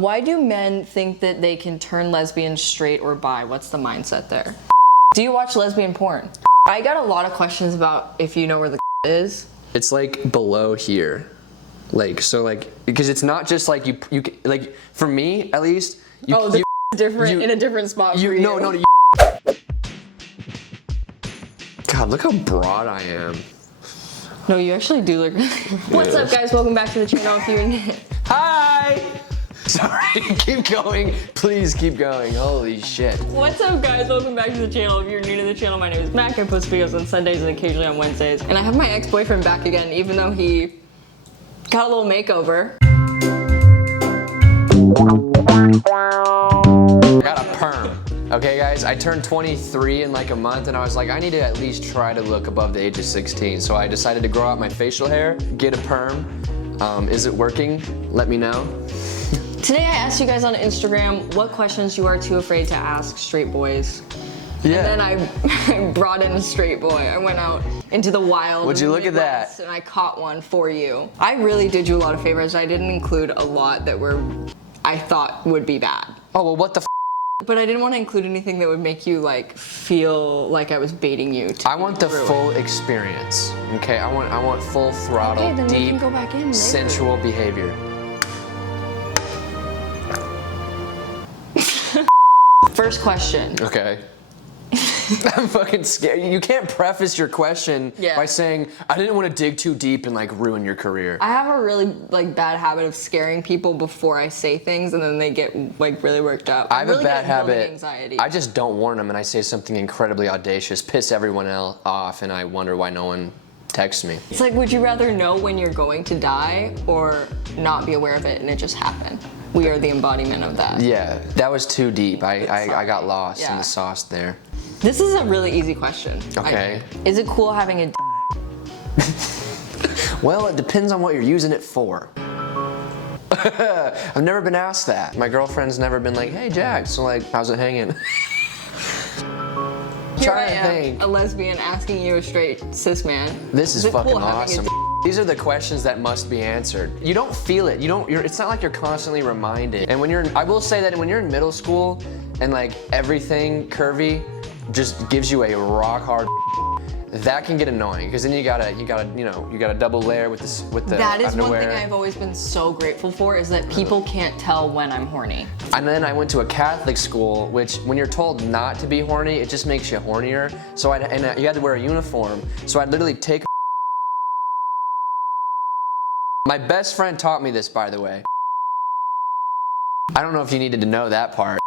Why do men think that they can turn lesbian, straight, or bi? What's the mindset there? Do you watch lesbian porn? I got a lot of questions about if you know where the is. It's like below here. Like, so like, because it's not just like you like, for me at least. The different, in a different spot for you. No, God, look how broad I am. No, you actually do look really What's up, guys? Welcome back to the channel. If you Hi! Sorry, keep going. Please keep going. Holy shit. What's up, guys? Welcome back to the channel. If you're new to the channel, my name is Mac. I post videos on Sundays and occasionally on Wednesdays. And I have my ex-boyfriend back again, even though he got a little makeover. I got a perm. Okay, guys, I turned 23 in like a month, and I was like, I need to at least try to look above the age of 16. So I decided to grow out my facial hair, get a perm. Is it working? Let me know. Today I asked you guys on Instagram what questions you are too afraid to ask straight boys. Yeah. And then I brought in a straight boy. I went out into the wild. Would you look at that? And I caught one for you. I really did you a lot of favors. I didn't include a lot that I thought would be bad. Oh, well, what the f? But I didn't want to include anything that would make you like feel like I was baiting you. I want the full experience. Okay, I want full throttle, okay, then deep, we can go back in later. sensual behavior. First question. Okay. I'm fucking scared. You can't preface your question by saying, I didn't want to dig too deep and like ruin your career. I have a really like bad habit of scaring people before I say things and then they get like really worked up. I have really a bad habit. Anxiety. I just don't warn them and I say something incredibly audacious, piss everyone else off, and I wonder why no one texts me. It's like, would you rather know when you're going to die or not be aware of it and it just happen? We are the embodiment of that. Yeah, that was too deep. I got lost in the sauce there. This is a really easy question. Okay. Is it cool having a Well, it depends on what you're using it for. I've never been asked that. My girlfriend's never been like, hey Jack, so like, how's it hanging? Here I am, a lesbian asking you a straight cis man. This is fucking awesome. These are the questions that must be answered. You don't feel it. It's not like you're constantly reminded. And I will say that when you're in middle school and like everything curvy just gives you a rock hard, that can get annoying because then you gotta double layer with the That is underwear. one thing I've always been so grateful for is that people can't tell when I'm horny. And then I went to a Catholic school, which when you're told not to be horny, it just makes you hornier. So you had to wear a uniform. So I'd literally take. My best friend taught me this, by the way. I don't know if you needed to know that part.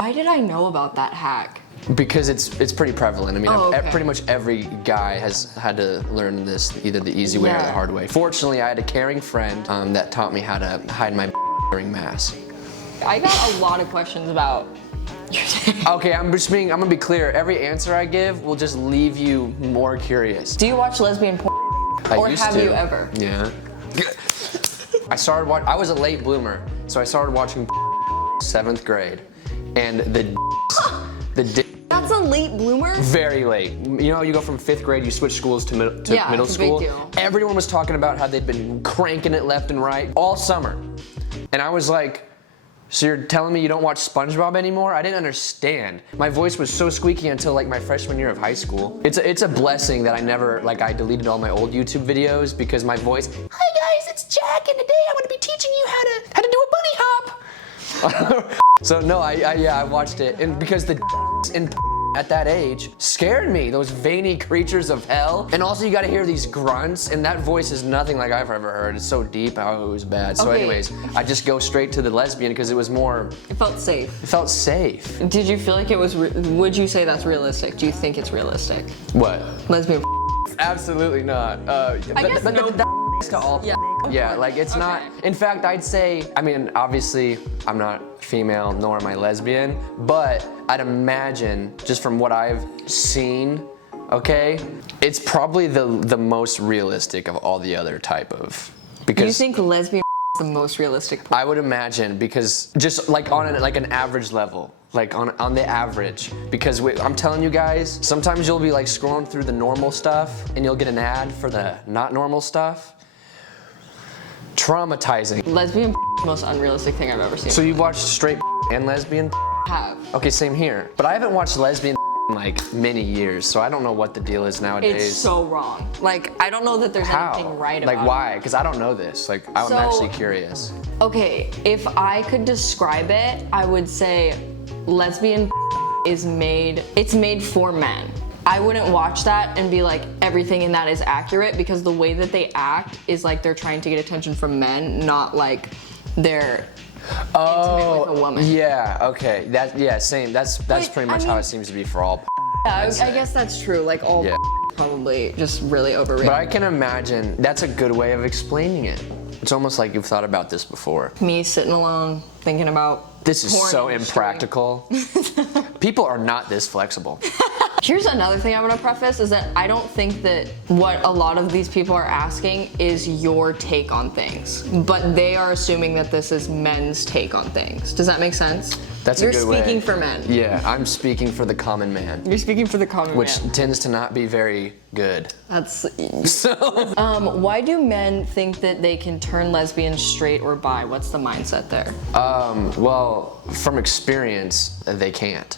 Why did I know about that hack? Because it's pretty prevalent. I mean, pretty much every guy has had to learn this either the easy way or the hard way. Fortunately, I had a caring friend that taught me how to hide my during mass. I got a lot of questions about your day. Okay, I'm gonna be clear. Every answer I give will just leave you more curious. Do you watch lesbian porn? Or have you ever? Yeah. I was a late bloomer, so I started watching 7th grade. And That's a late bloomer? Very late. You know, you go from 5th grade, you switch schools to middle school. Big deal. Everyone was talking about how they'd been cranking it left and right all summer. And I was like, so you're telling me you don't watch SpongeBob anymore? I didn't understand. My voice was so squeaky until like my freshman year of high school. It's a blessing that I deleted all my old YouTube videos because my voice, hi guys, it's Jack, and today I'm gonna be teaching you how to do a bunny hop. So no, I watched it, and because the at that age scared me, those veiny creatures of hell. And also you gotta hear these grunts, and that voice is nothing like I've ever heard. It's so deep, it was bad. So anyways, I just go straight to the lesbian because it was more... It felt safe. It felt safe. Did you feel like it was, would you say that's realistic? Do you think it's realistic? What? Lesbian Absolutely not. I guess to all yeah, like it's not. In fact, I'd say, I mean, obviously I'm not female nor am I lesbian, but I'd imagine just from what I've seen, okay, it's probably the most realistic of all the other type of, because you think lesbian is the most realistic part? I would imagine, because just like on an average level, like on the average, because I'm telling you guys, sometimes you'll be like scrolling through the normal stuff and you'll get an ad for the not normal stuff. traumatizing. Lesbian the most unrealistic thing I've ever seen. So you've watched straight and lesbian? have. Okay, same here. But I haven't watched lesbian in like many years, so I don't know what the deal is nowadays. It's so wrong. Like, I don't know that there's anything right about it. Like, why? Because I don't know this. Like, I'm actually curious. Okay, if I could describe it, I would say lesbian is made, it's made for men. I wouldn't watch that and be like, everything in that is accurate, because the way that they act is like they're trying to get attention from men, not like they're intimate with a woman. Yeah, okay. Same. That's pretty much how it seems to be for all. Yeah, I guess that's true. Like all probably just really overrated. But I can imagine that's a good way of explaining it. It's almost like you've thought about this before. Me sitting alone thinking about this is porn so industry. Impractical. People are not this flexible. Here's another thing I want to preface is that I don't think that what a lot of these people are asking is your take on things, but they are assuming that this is men's take on things. Does that make sense? That's a good way. You're speaking for men. Yeah, I'm speaking for the common man. You're speaking for the common which man. tends to not be very good. That's so. Why do men think that they can turn lesbian, straight, or bi? What's the mindset there? Well, from experience, they can't.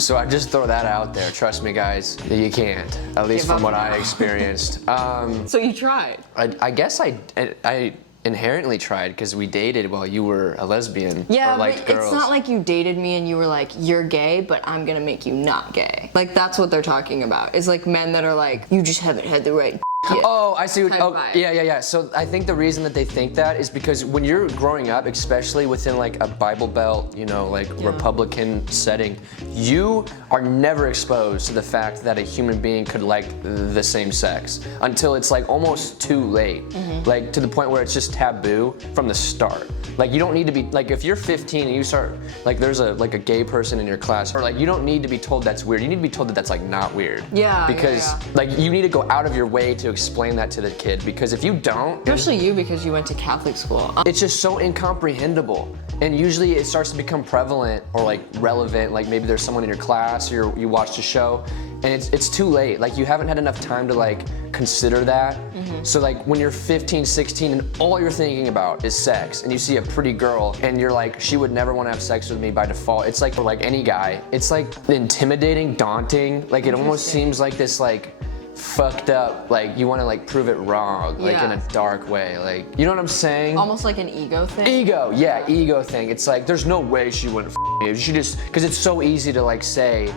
So I just throw that out there. Trust me, guys, you can't. At least from what I experienced. So you tried? I guess I inherently tried because we dated while you were a lesbian. Yeah, or liked but girls. It's not like you dated me and you were like, you're gay, but I'm gonna make you not gay. Like, that's what they're talking about. It's like men that are like, you just haven't had the right yet. Oh, I see. Vibe. Yeah. So I think the reason that they think that is because when you're growing up, especially within like a Bible Belt, Republican setting, you are never exposed to the fact that a human being could like the same sex until it's like almost too late. Like to the point where it's just taboo from the start. Like you don't need to be, like if you're 15 and you start, like there's a gay person in your class, or like you don't need to be told that's weird. You need to be told that that's like not weird. Yeah. Because like you need to go out of your way to explain that to the kid, because if you don't, especially you, because you went to Catholic school, it's just so incomprehensible. And usually it starts to become prevalent or like relevant, like maybe there's someone in your class or you watched a show and it's too late. Like you haven't had enough time to like consider that. So like when you're 15, 16 and all you're thinking about is sex, and you see a pretty girl and you're like, she would never want to have sex with me by default. It's like, for like any guy, it's like intimidating, daunting. Like it almost seems like this like fucked up, like you want to like prove it wrong, like in a dark way, like, you know what I'm saying? Almost like an ego thing. Ego thing. It's like there's no way she wouldn't you. She just, because it's so easy to like say,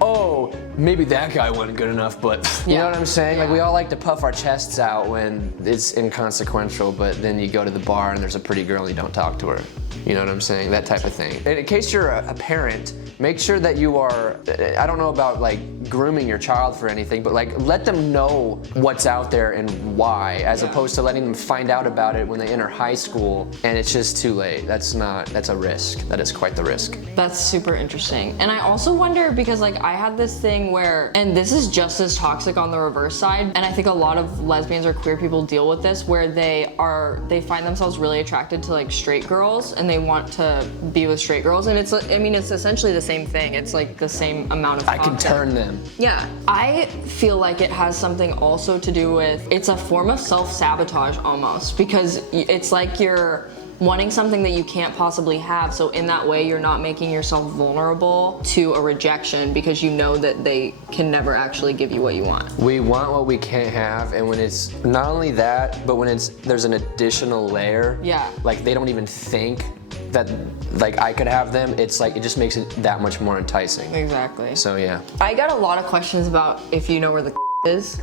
oh, maybe that guy wasn't good enough, but you know what I'm saying? Like we all like to puff our chests out when it's inconsequential, but then you go to the bar and there's a pretty girl and you don't talk to her. You know what I'm saying? That type of thing. And in case you're a parent, make sure that you are, I don't know about like grooming your child for anything, but like let them know what's out there and why, as opposed to letting them find out about it when they enter high school and it's just too late. That's a risk. That is quite the risk. That's super interesting. And I also wonder, because like I had this thing where, and this is just as toxic on the reverse side, and I think a lot of lesbians or queer people deal with this, where they find themselves really attracted to like straight girls and they want to be with straight girls, and it's essentially the same thing. It's like the same amount of I can turn them. Yeah. I feel like it has something also to do with, it's a form of self-sabotage almost, because it's like you're wanting something that you can't possibly have, so in that way you're not making yourself vulnerable to a rejection, because you know that they can never actually give you what you want. We want what we can't have, and when it's not only that, but when there's an additional layer, like they don't even think that like I could have them, it's like it just makes it that much more enticing. Exactly. So yeah. I got a lot of questions about if you know where the is,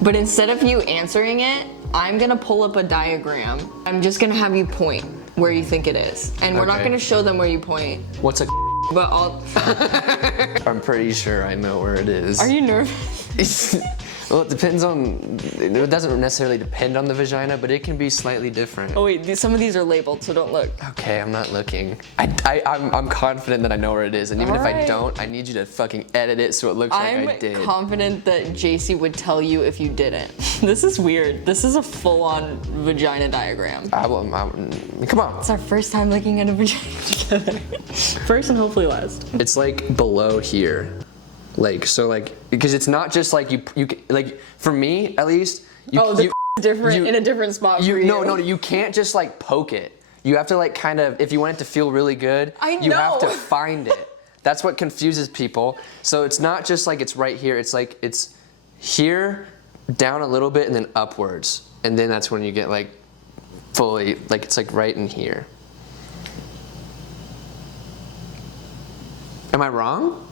but instead of you answering it, I'm gonna pull up a diagram. I'm just gonna have you point where you think it is, and we're not gonna show them where you point. What's a but I'll I'm pretty sure I know where it is. Are you nervous? Well, it depends on, it doesn't necessarily depend on the vagina, but it can be slightly different. Oh wait, some of these are labeled, so don't look. Okay, I'm not looking. I'm confident that I know where it is, and even if I don't, I need you to fucking edit it so it looks like I did. I'm confident that JC would tell you if you didn't. This is weird. This is a full-on vagina diagram. Come on. It's our first time looking at a vagina together. First and hopefully last. It's like below here. Like, so like, because it's not just like you like, for me at least, you different in a different spot for you. No, you can't just like poke it. You have to like kind of, if you want it to feel really good, you have to find it. That's what confuses people. So it's not just like it's right here. It's like it's here, down a little bit, and then upwards. And then that's when you get like fully, like it's like right in here. Am I wrong?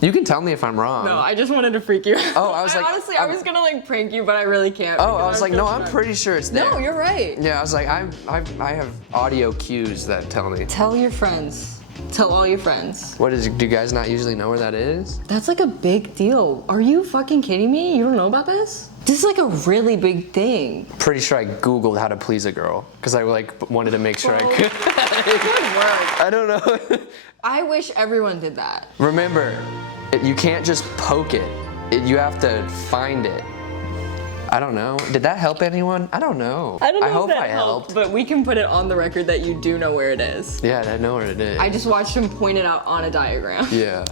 You can tell me if I'm wrong. No, I just wanted to freak you out. Oh, I was like, honestly, I was gonna like prank you, but I really can't. Oh, I was like, no, I'm pretty sure it's there. No, you're right. Yeah, I was like, I have audio cues that tell me. Tell your friends. Tell all your friends. What is? Do you guys not usually know where that is? That's like a big deal. Are you fucking kidding me? You don't know about this? This is like a really big thing. Pretty sure I Googled how to please a girl because I like wanted to make sure I could. Good work. I don't know. I wish everyone did that. Remember, you can't just poke it. You have to find it. I don't know. Did that help anyone? I don't know. I don't know I hope if that I helped. but we can put it on the record that you do know where it is. Yeah, I know where it is. I just watched him point it out on a diagram. Yeah.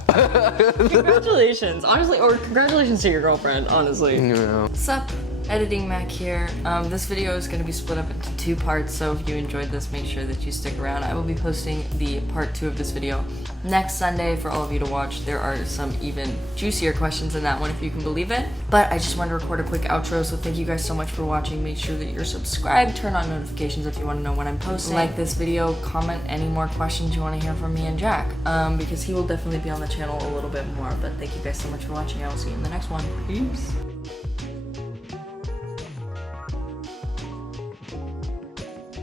Congratulations, honestly, or congratulations to your girlfriend, honestly. No. What's up? Editing Mac here. This video is going to be split up into 2 parts, so if you enjoyed this, make sure that you stick around. I will be posting the part 2 of this video next Sunday for all of you to watch. There are some even juicier questions in that one, if you can believe it. But I just wanted to record a quick outro, so thank you guys so much for watching. Make sure that you're subscribed, turn on notifications if you want to know when I'm posting. Like this video, comment any more questions you want to hear from me and Jack, because he will definitely be on the channel a little bit more. But thank you guys so much for watching. I will see you in the next one. Peace.